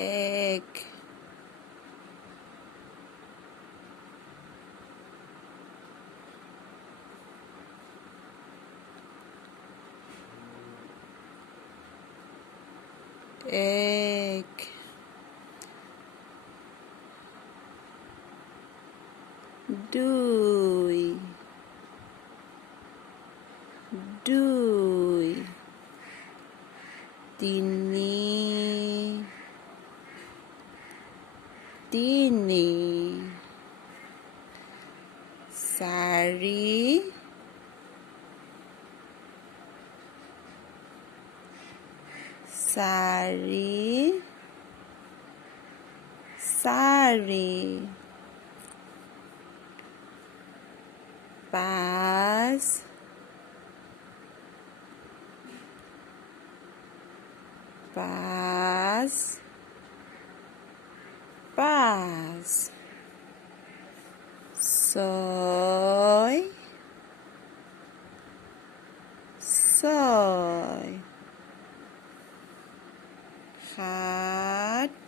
এক এক দুই দুই তিনি তিনি চাৰি চাৰি চাৰি পাঁচ পাঁচ পাঁচ ছয় ছয় সাত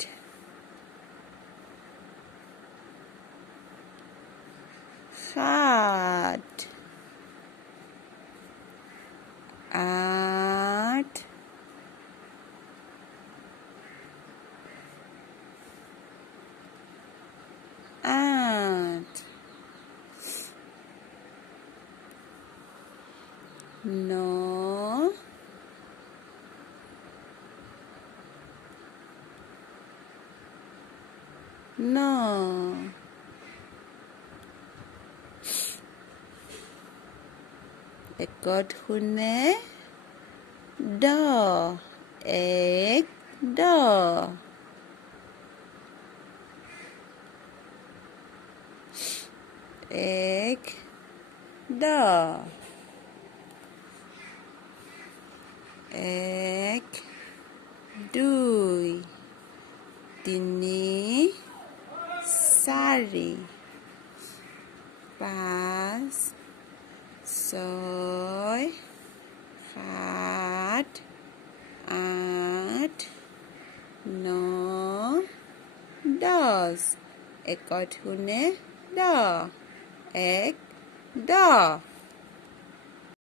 সাত আঠ আঠ ন ন একত শুনে দ এক দ এক দ এক দুই তিনি চাৰি পাঁচ ছয় সাত আঠ ন দহ একত শুনে দ এক দ